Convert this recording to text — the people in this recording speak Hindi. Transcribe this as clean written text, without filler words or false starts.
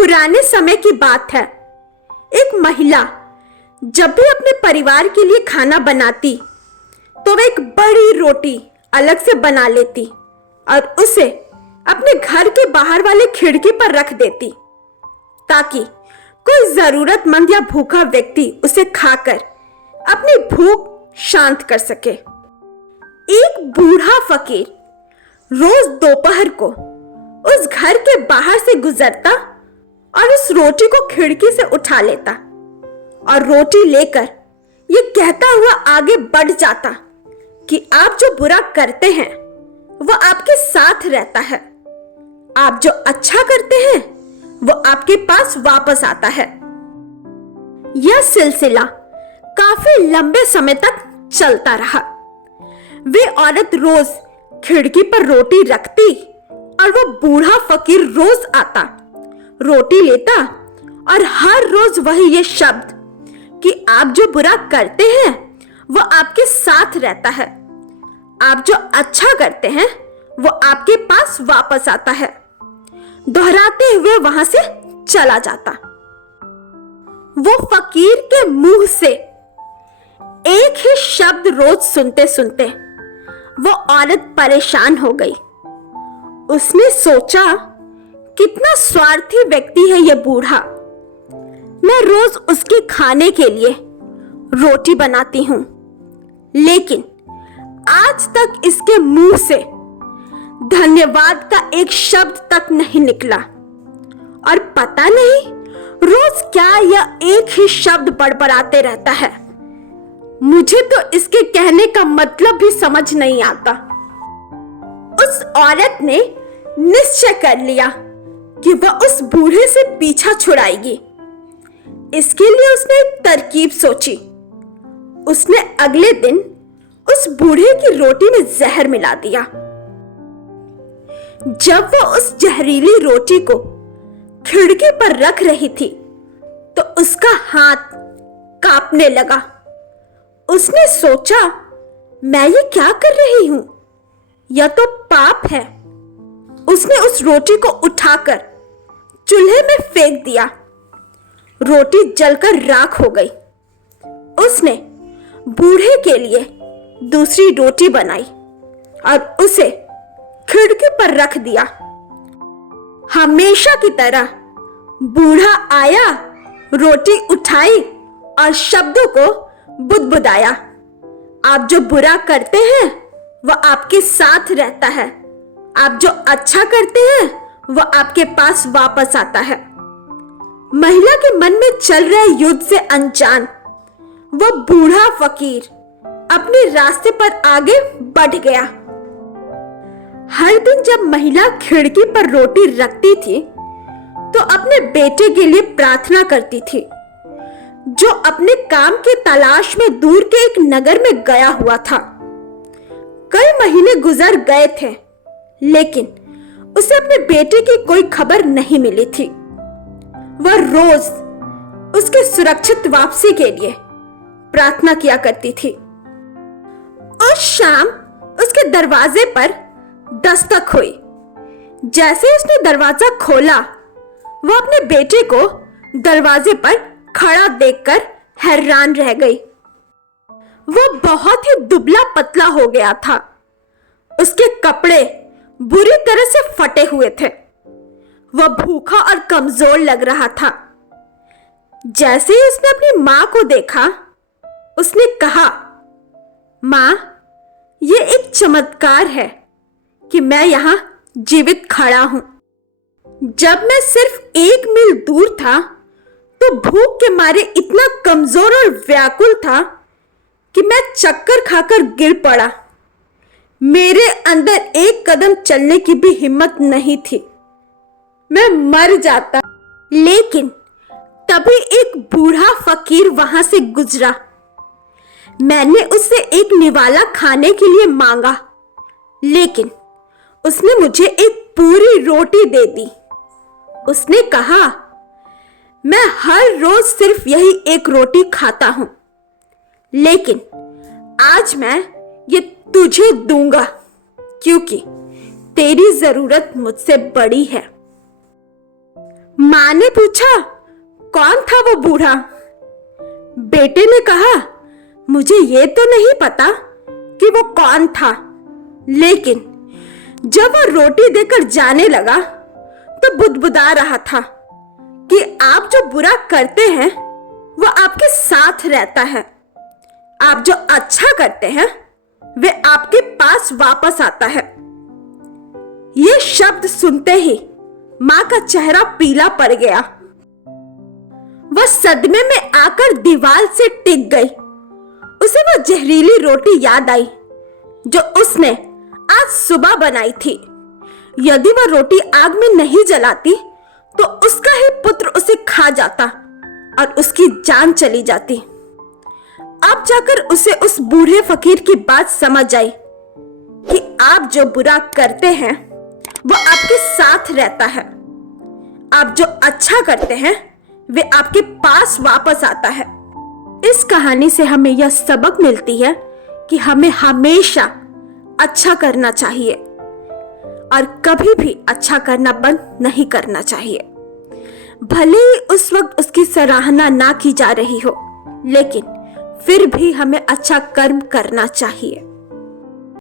पुराने समय की बात है। एक महिला जब भी अपने परिवार के लिए खाना बनाती तो वह एक बड़ी रोटी अलग से बना लेती और उसे अपने घर के बाहर वाले खिड़की पर रख देती ताकि कोई जरूरतमंद या भूखा व्यक्ति उसे खाकर अपनी भूख शांत कर सके। एक बूढ़ा फकीर रोज दोपहर को उस घर के बाहर से गुजरता और उस रोटी को खिड़की से उठा लेता और रोटी लेकर ये कहता हुआ आगे बढ़ जाता कि आप जो बुरा करते हैं वो आपके साथ रहता है, आप जो अच्छा करते हैं वो आपके पास वापस आता है। यह सिलसिला काफी लंबे समय तक चलता रहा। वे औरत रोज खिड़की पर रोटी रखती और वो बूढ़ा फकीर रोज आता, रोटी लेता और हर रोज वही ये शब्द कि आप जो बुरा करते हैं वो आपके साथ रहता है, आप जो अच्छा करते हैं वो आपके पास वापस आता है, दोहराते हुए वहां से चला जाता। वो फकीर के मुंह से एक ही शब्द रोज सुनते सुनते वो औरत परेशान हो गई। उसने सोचा, कितना स्वार्थी व्यक्ति है ये बूढ़ा। मैं रोज उसके खाने के लिए रोटी बनाती हूं, लेकिन आज तक इसके मुंह से धन्यवाद का एक शब्द तक नहीं निकला और पता नहीं रोज क्या यह एक ही शब्द बड़बड़ाते रहता है। मुझे तो इसके कहने का मतलब भी समझ नहीं आता। उस औरत ने निश्चय कर लिया कि वह उस बूढ़े से पीछा छुड़ाएगी। इसके लिए उसने एक तरकीब सोची। उसने अगले दिन उस बूढ़े की रोटी में जहर मिला दिया। जब वो उस जहरीली रोटी को खिड़की पर रख रही थी तो उसका हाथ कांपने लगा। उसने सोचा, मैं ये क्या कर रही हूं, यह तो पाप है। उसने उस रोटी को उठाकर चूल्हे में फेंक दिया। रोटी जलकर राख हो गई। उसने बूढ़े के लिए दूसरी रोटी बनाई और उसे खिड़की पर रख दिया। हमेशा की तरह बूढ़ा आया, रोटी उठाई और शब्दों को बुदबुदाया, आप जो बुरा करते हैं वह आपके साथ रहता है, आप जो अच्छा करते हैं वह आपके पास वापस आता है। महिला के मन में चल रहे युद्ध से अनजान वह बूढ़ा फकीर अपने रास्ते पर आगे बढ़ गया। हर दिन जब महिला खिड़की पर रोटी रखती थी तो अपने बेटे के लिए प्रार्थना करती थी, जो अपने काम की तलाश में दूर के एक नगर में गया हुआ था। कई महीने गुजर गए थे, लेकिन उसे अपने बेटे की कोई खबर नहीं मिली थी। वह रोज उसके सुरक्षित वापसी के लिए प्रार्थना किया करती थी। उस शाम उसके दरवाजे पर दस्तक हुई। जैसे उसने दरवाजा खोला, वह अपने बेटे को दरवाजे पर खड़ा देखकर हैरान रह गई। वह बहुत ही दुबला पतला हो गया था। उसके कपड़े बुरी तरह से फटे हुए थे। वह भूखा और कमजोर लग रहा था। जैसे ही उसने अपनी मां को देखा, उसने कहा, मां, यह एक चमत्कार है कि मैं यहां जीवित खड़ा हूं। जब मैं सिर्फ 1 मील दूर था तो भूख के मारे इतना कमजोर और व्याकुल था कि मैं चक्कर खाकर गिर पड़ा। मेरे अंदर एक कदम चलने की भी हिम्मत नहीं थी, मैं मर जाता। लेकिन तभी एक बूढ़ा फकीर वहां से गुजरा। मैंने उससे एक निवाला खाने के लिए मांगा, लेकिन उसने मुझे एक पूरी रोटी दे दी। उसने कहा, मैं हर रोज सिर्फ यही एक रोटी खाता हूं, लेकिन आज मैं ये तुझे दूंगा क्योंकि तेरी जरूरत मुझसे बड़ी है। माँ ने पूछा, कौन था वो बूढ़ा? बेटे ने कहा, मुझे ये तो नहीं पता कि वो कौन था, लेकिन जब वो रोटी देकर जाने लगा तो बुदबुदा रहा था कि आप जो बुरा करते हैं वो आपके साथ रहता है, आप जो अच्छा करते हैं वे आपके पास वापस आता है। ये शब्द सुनते ही मां का चेहरा पीला पड़ गया। वह सदमे में आकर दीवार से टिक गई। उसे वो जहरीली रोटी याद आई जो उसने आज सुबह बनाई थी। यदि वह रोटी आग में नहीं जलाती तो उसका ही पुत्र उसे खा जाता और उसकी जान चली जाती। अब जाकर उसे उस बूढ़े फकीर की बात समझ आई कि आप जो बुरा करते हैं वो आपके साथ रहता है, आप जो अच्छा करते हैं वे आपके पास वापस आता है। इस कहानी से हमें यह सबक मिलती है कि हमें हमेशा अच्छा करना चाहिए और कभी भी अच्छा करना बंद नहीं करना चाहिए। भले ही उस वक्त उसकी सराहना ना की जा रही हो, लेकिन फिर भी हमें अच्छा कर्म करना चाहिए।